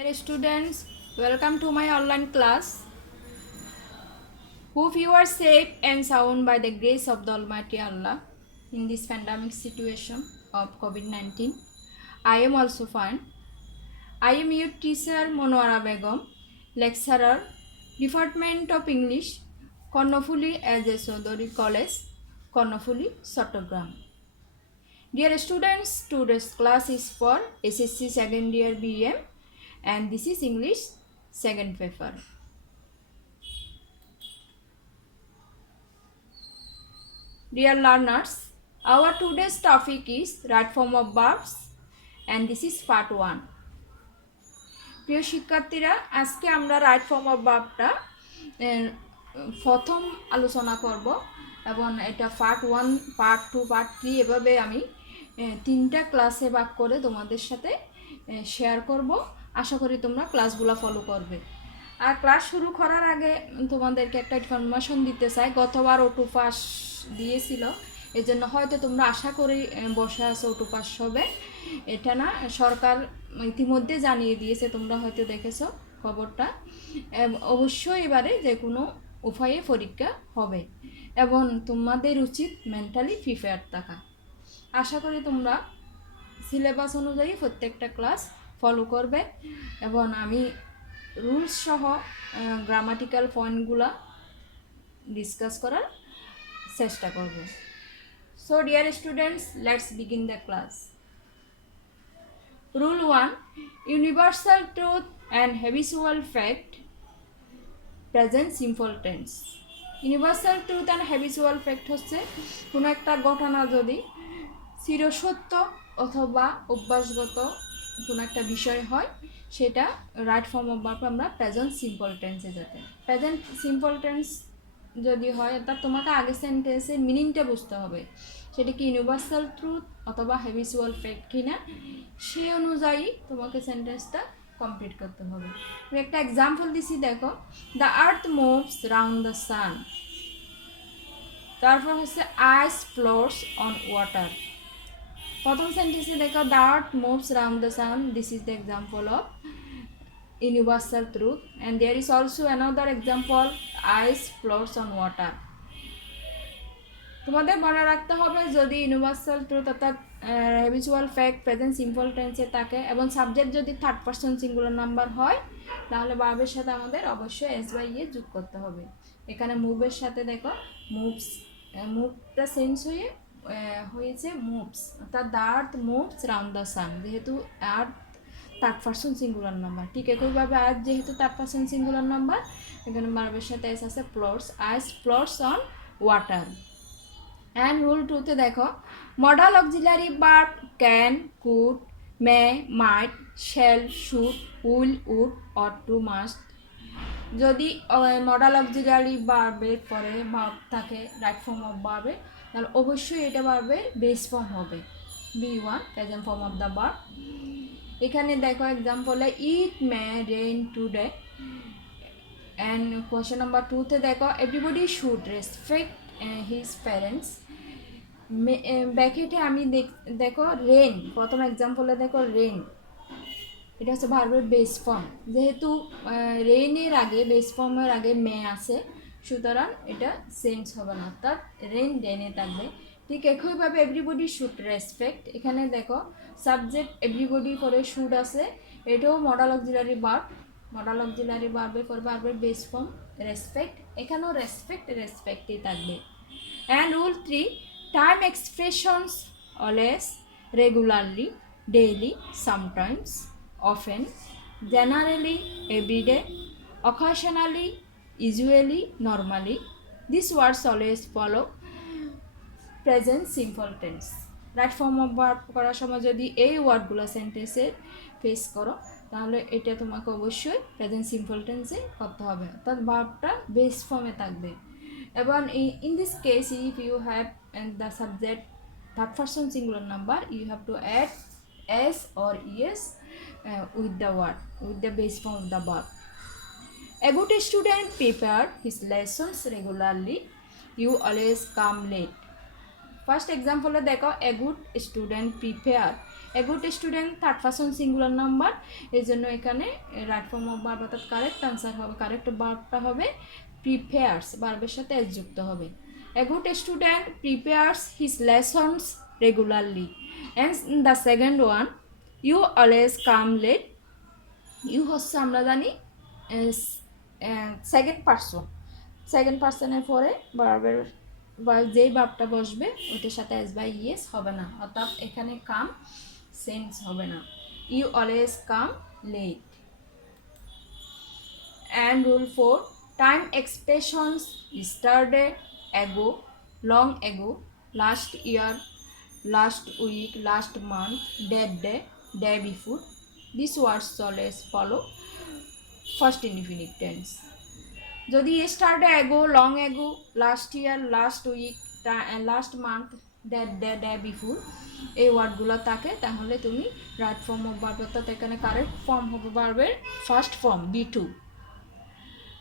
Dear students, welcome to my online class. Hope you are safe and sound by the grace of the Almighty Allah in this pandemic situation of COVID-19. I am also fine. I am your teacher Monwara Begum, lecturer, Department of English, Kornofuli as a Sodori College, Kornofuli, Chattogram. Dear students, today's class is for SSC second year BM and this is English second paper. Dear learners, our today's topic is right form of verbs and this is part 1. প্রিয় শিক্ষার্থীরা, আজকে আমরা right form of ভার্বটা প্রথম আলোচনা করব এবং এটা part 1, part 2, part 3 এভাবে আমি তিনটা ক্লাসে ভাগ করে তোমাদের সাথে শেয়ার করব। আশা করি তোমরা ক্লাসগুলো ফলো করবে। আর ক্লাস শুরু করার আগে তোমাদেরকে একটা ইনফরমেশন দিতে চাই। গতবার ওটু পাস দিয়েছিল, এই জন্য হয়তো তোমরা আশা করি বসে আছো ওটু পাস হবে। এটা না, সরকার ইতিমধ্যে জানিয়ে দিয়েছে, তোমরা হয়তো দেখেছো খবরটা। অবশ্যই এবারে যে কোনো উপায়ে পরীক্ষা হবে এবং তোমাদের উচিত মেন্টালি প্রিপেয়ার থাকা। আশা করি তোমরা সিলেবাস অনুযায়ী প্রত্যেকটা ক্লাস ফলো করবে এবং আমি রুলস সহ গ্রামাটিক্যাল পয়েন্টগুলো ডিসকাস করার চেষ্টা করব। So dear students, let's begin the class. Rule 1, universal truth and habitual fact, present simple tense. Universal truth and habitual fact হচ্ছে কোনো একটা ঘটনা যদি চিরসত্য অথবা অভ্যাসগত কোনো একটা বিষয় হয়, সেটা রাইট ফর্ম অফ ভার্ব আমরা প্রেজেন্ট সিম্পল টেন্সে যেতে। প্রেজেন্ট সিম্পল টেন্স যদি হয়, অর্থাৎ তোমাকে আগের সেন্টেন্সের মিনিংটা বুঝতে হবে, সেটা কি ইউনিভার্সাল ট্রুথ অথবা হ্যাবিচুয়াল ফ্যাক্ট কিনা, সেই অনুযায়ী তোমাকে সেন্টেন্সটা কমপ্লিট করতে হবে। আমি একটা এক্সাম্পল দিছি, দেখো, the earth moves round the sun. তারপর হচ্ছে আইস ফ্লোটস অন ওয়াটার। প্রথম সেন্টেন্সে দেখো, the earth moves round the sun, this is the example of universal truth, and there is also another example, ice floats on water. তোমাদের মনে রাখতে হবে, যদি ইউনিভার্সাল ট্রুথ অর্থাৎ হ্যাবিচুয়াল ফ্যাক্ট প্রেজেন্ট সিম্পল টেন্সে থাকে এবং সাবজেক্ট যদি থার্ড পারসন সিঙ্গুলার নাম্বার হয়, তাহলে ভার্বের সাথে আমাদের অবশ্যই এস বাই ইয়ে যোগ করতে হবে। এখানে মুভের সাথে দেখো মুভস, মুভটা চেঞ্জ হয়েছে মুভস, অর্থাৎ the earth moves round the sun, যেহেতু আর্থ থার্ড পারসন সিঙ্গুলার নাম্বার। ঠিক একইভাবে আজ যেহেতু থার্ড পারসন সিঙ্গুলার নাম্বার, এখানে ভার্বের সাথে এস আছে floats, ice floats on water. And rule 2তে দেখো, modal auxiliary verb can, could, may, might, shall, should, will, would, ought to, must. যদি মডাল অক্সিলারি ভার্বের পরে ভার্ব থাকে রাইট ফর্ম অফ ভার্বে, তাহলে অবশ্যই এটা ভার্বের বেস ফর্ম হবে, B1 present form of the verb. এখানে দেখো এক্সাম্পলে, it may rain today. And question number 2তে দেখো, everybody should respect his parents. ব্যাকেটে আমি দেখো রেন, প্রথম এক্সাম্পলে দেখো রেন, এটা হচ্ছে ভার্বের বেস ফর্ম। যেহেতু রেইনের আগে বেস ফর্মের আগে মে আছে, সুতরাং এটা চেঞ্জ হবে না, অর্থাৎ রেন রেনে থাকবে। ঠিক একইভাবে এভরিবডি শুড রেসপেক্ট, এখানে দেখো সাবজেক্ট এভরিবডি পরে শুড আছে, এটাও modal auxiliary verb, modal auxiliary ভার্বের পরে ভার্বের বেস ফর্ম রেসপেক্ট, এখানেও রেসপেক্টই থাকবে। And rule 3, time expressions always, regularly, daily, sometimes, often, generally, every day, occasionally, usually, normally. These words always follow present simple tense. Right form of verb করার সময় যদি এই ওয়ার্ডগুলো সেন্টেন্সে ফেস করো, তাহলে এটা তোমাকে অবশ্যই প্রেজেন্ট সিম্পল টেন্সে করতে হবে, অর্থাৎ ভার্বটা বেস ফর্মে থাকবে। এবং in this case, if you have the subject third person singular number, you have to add S or es with the word, with the base form of the verb. A good student prepare his lessons regularly, you always come late. First example দেখো, a good student prepare a good student third person singular number, এই জন্য এখানে right form of verb অর্থাৎ correct answer হবে, correct ভার্বটা হবে prepares, ভার্বের সাথে এস যুক্ত হবে। A good student prepares his lessons regularly. And the second one, you always come late. You হচ্ছে আমরা জানি সেকেন্ড পার্সনের পরে ভার্বের বা যেই ভার্বটা বসবে ওইটার সাথে এস বাই ইয়েস হবে না, অর্থাৎ এখানে কাম সেন্স হবে না। You always come late. And rule 4, time expressions yesterday, ago, long ago, last year, last week, last month, that day, day before. These words always follow first indefinite tense. যদি yesterday, ago, long ago, last year, last week, last month, that day, day before এই ওয়ার্ডগুলো থাকে, তাহলে তুমি right form of verb অর্থাৎ এখানে correct form হবে ভার্বের first form B2,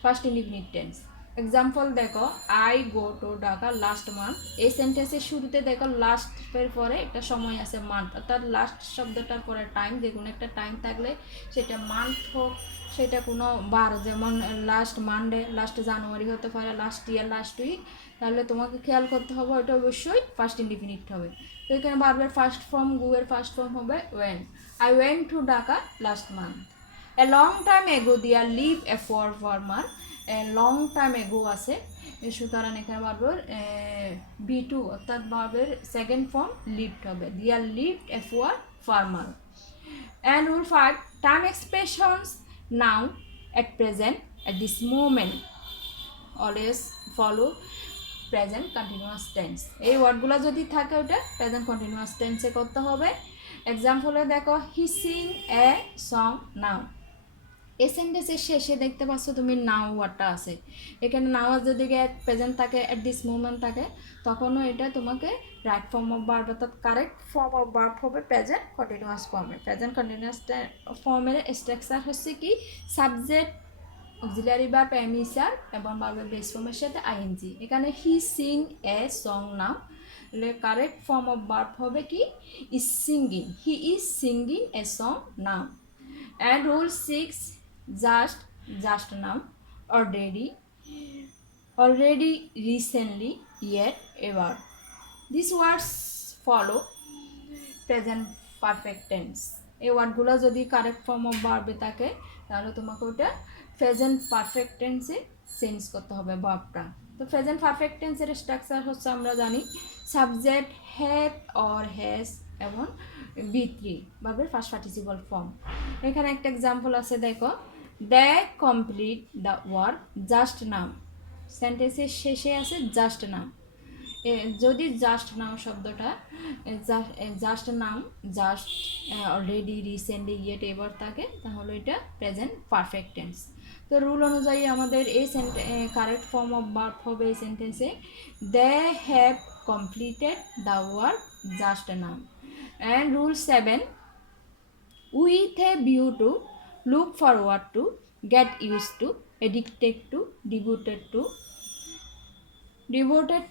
first indefinite tense. Example দেখো, I go to Dhaka last month. এই সেন্টেন্সের শুরুতে দেখো লাস্টের পরে একটা সময় আছে মান্থ, অর্থাৎ লাস্ট শব্দটার পরে টাইম, যে কোনো একটা টাইম থাকলে সেটা মান্থ হোক, সেটা কোনো বার, যেমন লাস্ট মানডে, লাস্ট জানুয়ারি হতে পারে, লাস্ট ইয়ার, লাস্ট উইক, তাহলে তোমাকে খেয়াল করতে হবে ওটা অবশ্যই ফার্স্ট ইনডিফিনিট হবে। তো এখানে ভার্বের ফার্স্ট ফর্ম, গুয়ের ফার্স্ট ফর্ম হবে went. I went to Dhaka last month. A long time ago there lived a poor farmer. A long time ago আছে, সুতরাং এখানে ভার্বের B2 অর্থাৎ ভার্বের সেকেন্ড ফর্ম lived হবে, there lived a poor farmer. And rule 5, time expressions now, at present, at this moment always follow present continuous tense. এই ওয়ার্ডগুলো যদি থাকে ওটা প্রেজেন্ট কন্টিনিউয়াস টেন্সে করতে হবে। এক্সাম্পলে দেখো, হি সিং এ সং নাও। এই সেন্টেন্সের শেষে দেখতে পাচ্ছ তুমি নাও ওয়ার্ডটা আছে, এখানে নাও যদি প্রেজেন্ট থাকে, অ্যাট দিস মোমেন্ট থাকে, তখনও এটা তোমাকে রাইট ফর্ম অফ ভার্ব অর্থাৎ কারেক্ট ফর্ম অফ ভার্ব হবে প্রেজেন্ট কন্টিনিউয়াস ফর্মে। প্রেজেন্ট কন্টিনিউয়াস ফর্মের স্ট্রাকচার হচ্ছে কি, সাবজেক্ট, অক্সিলারি ভার্ব এমিসার এবং ভার্বের বেস ফর্মের সাথে আইএনজি। এখানে he sing a song now, correct form of verb হবে কি, is singing, he is singing a song now. And rule 6, just now, already, recently, yet, ever. These words follow present perfect tense. এই ওয়ার্ডগুলো যদি correct form of ভার্বে থাকে তাহলে তোমাকে ওটা present perfect টেন্সে চেঞ্জ করতে হবে ভার্বটা। তো প্রেজেন্ট পারফেক্ট টেন্সের স্ট্রাকচার হচ্ছে আমরা জানি সাবজেক্ট, হ্যাভ অর হ্যাজ এবং B3 ভার্বের ফার্স্ট পার্টিসিপল ফর্ম। এখানে একটা এক্সাম্পল আছে দেখো, they complete the work just now. সেন্টেন্সের শেষে আছে জাস্ট নাও। যদি জাস্ট নাও শব্দটা just now, just, already, recently, yet, ever থাকে, তাহলে এটা প্রেজেন্ট পারফেক্ট টেন্স। তো রুল অনুযায়ী আমাদের এই কারেক্ট ফর্ম অফ ভার্ব হবে এই সেন্টেন্সে, they have completed the work just now. And rule 7, with a view to, look forward to, get used to, addicted to, devoted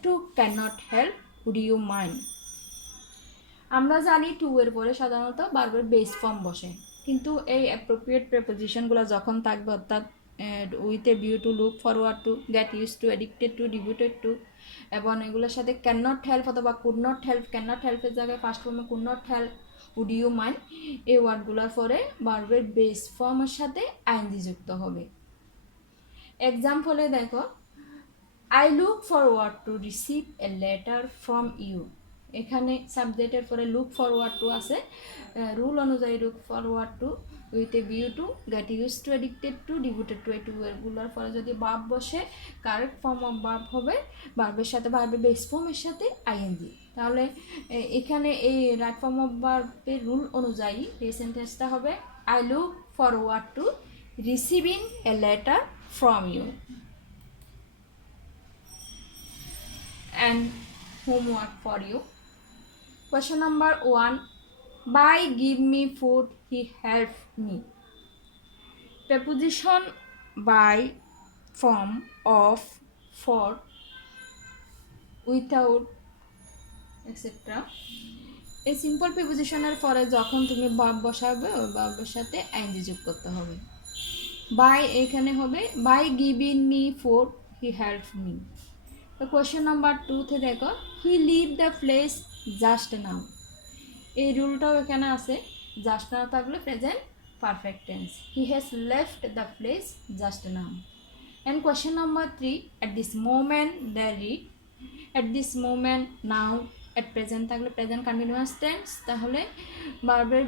to, cannot help, would you mind। আমরা জানি two এর পরে সাধারণত ভার্বের base form বসে, কিন্তু এই appropriate প্রিপোজিশনগুলো যখন থাকবে অর্থাৎ with a view to, look forward to, get use to, addicted to, devoted to এবং এগুলোর সাথে ক্যান নট হেল্প অথবা could not help, can not হেল্পের জায়গায় ফার্স্ট ফর্মে could not help, would you mind, এই ওয়ার্ডগুলোর পরে ভার্বের বেস ফর্মের সাথে আইএনজি যুক্ত হবে। এক্সাম্পলে দেখো, I look forward to receive a letter from you. এখানে সাবজেক্টের পরে লুক ফরওয়ার্ড টু আছে, রুল অনুযায়ী look forward to with a view to, get use to, addicted to, devoted to, এই টু এরগুলোর পরে যদি ভার্ব বসে কারেক্ট ফর্ম অফ ভার্ব হবে ভার্বের সাথে, ভার্বের বেস ফর্মের সাথে আইএনজি। তাহলে এখানে এই রাইট ফর্ম অফ ভার্বের রুল অনুযায়ী এই সেন্টেন্সটা হবে, I look forward to receiving a letter from you. And homework for you. Question number 1, by give me food, he helped me. Preposition by, from, of, for, without, etc. এই simple প্রিপোজিশনের পরে যখন তুমি verb বসাবে ওই ভার্বের সাথে ING যোগ করতে হবে। বাই এখানে হবে by giving me food he help me. তো কোয়েশ্চেন নাম্বার 2-তে দেখো he leave the place just now. এই রুলটাও এখানে আছে, জাস্ট নাও থাকলে present perfect tense. He has left the place just now. And question number 3, at this moment they read. At this moment, now, at present থাকলে present continuous tense, তাহলে ভার্বের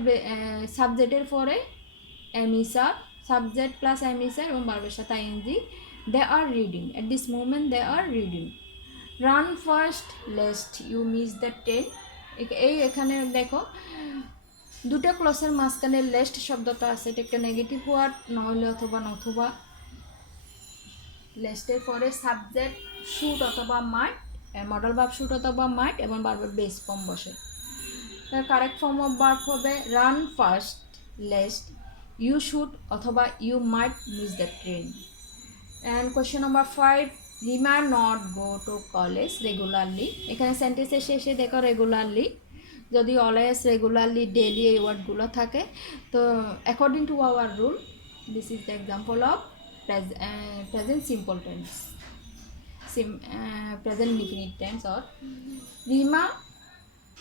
সাবজেক্টের পরে এমিসার, সাবজেক্ট প্লাস এমিসার এবং ভার্বের সাথে ING. They are reading, at this moment they are reading. Run first lest you miss the train. এই এখানে দেখো দুটো ক্লসের মাঝখানে লেস্ট শব্দটা আছে, এটা একটা নেগেটিভ ওয়ার্ড, নইলে অথবা নথবা। লেস্টের পরে সাবজেক্ট শুট অথবা মাইট, মডেল ভার্ব শুট অথবা মাইট এবং ভার্বের বেস ফর্ম বসে। কারেক্ট ফর্ম অফ ভার্ব হবে run first lest you should অথবা you might miss the train. And question number 5, Rima not go to college regularly. এখানে সেন্টেন্সের শেষে দেখো রেগুলারলি, যদি অলওয়েজ, রেগুলারলি, ডেলি এই ওয়ার্ডগুলো থাকে। তো according to our rule this is the example of present simple tense, present indefinite tense or Rima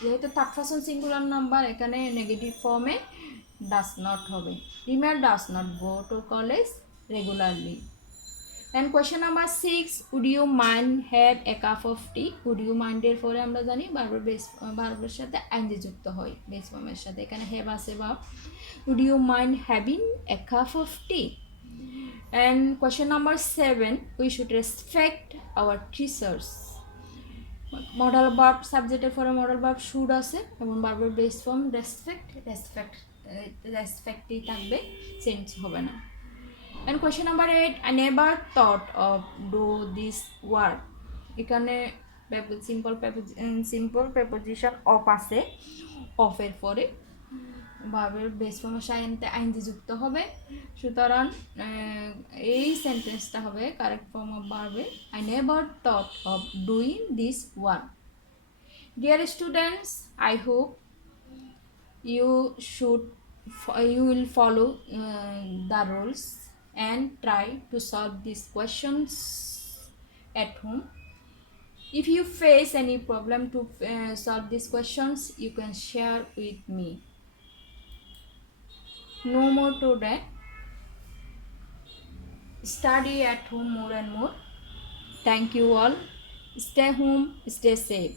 যেহেতু থার্ড পারসন সিঙ্গুলার নাম্বার এখানে নেগেটিভ ফর্মে ডাস নট হবে। Rima does not go to college regularly. And question number 6, would you mind have a cup of tea. Would you মাইন্ডের পরে আমরা জানি ভার্বের সাথে আইনজি যুক্ত হয় বেস ফর্মের সাথে, এখানে হ্যাভ আছে বা would you mind having a cup of tea. And question number 7, we should respect our teachers. Modal verb subject for a modal verb should আছে এবং ভার্বের বেস ফর্ম রেসপেক্টই থাকবে, চেঞ্জ হবে না। And question number 8, I never thought of do this work. এখানে simple preposition of আছে, অফের পরে ভার্বের বেস ফর্মের সাথে আইনজি যুক্ত হবে। সুতরাং এই সেন্টেন্সটা হবে কারেক্ট ফর্ম অফ ভার্বে I never thought of doing this work. Dear students, I hope you will follow the rules and try to solve these questions at home. If you face any problem to solve these questions, you can share with me. No more today. Study at home more and more. Thank you all. Stay home, stay safe.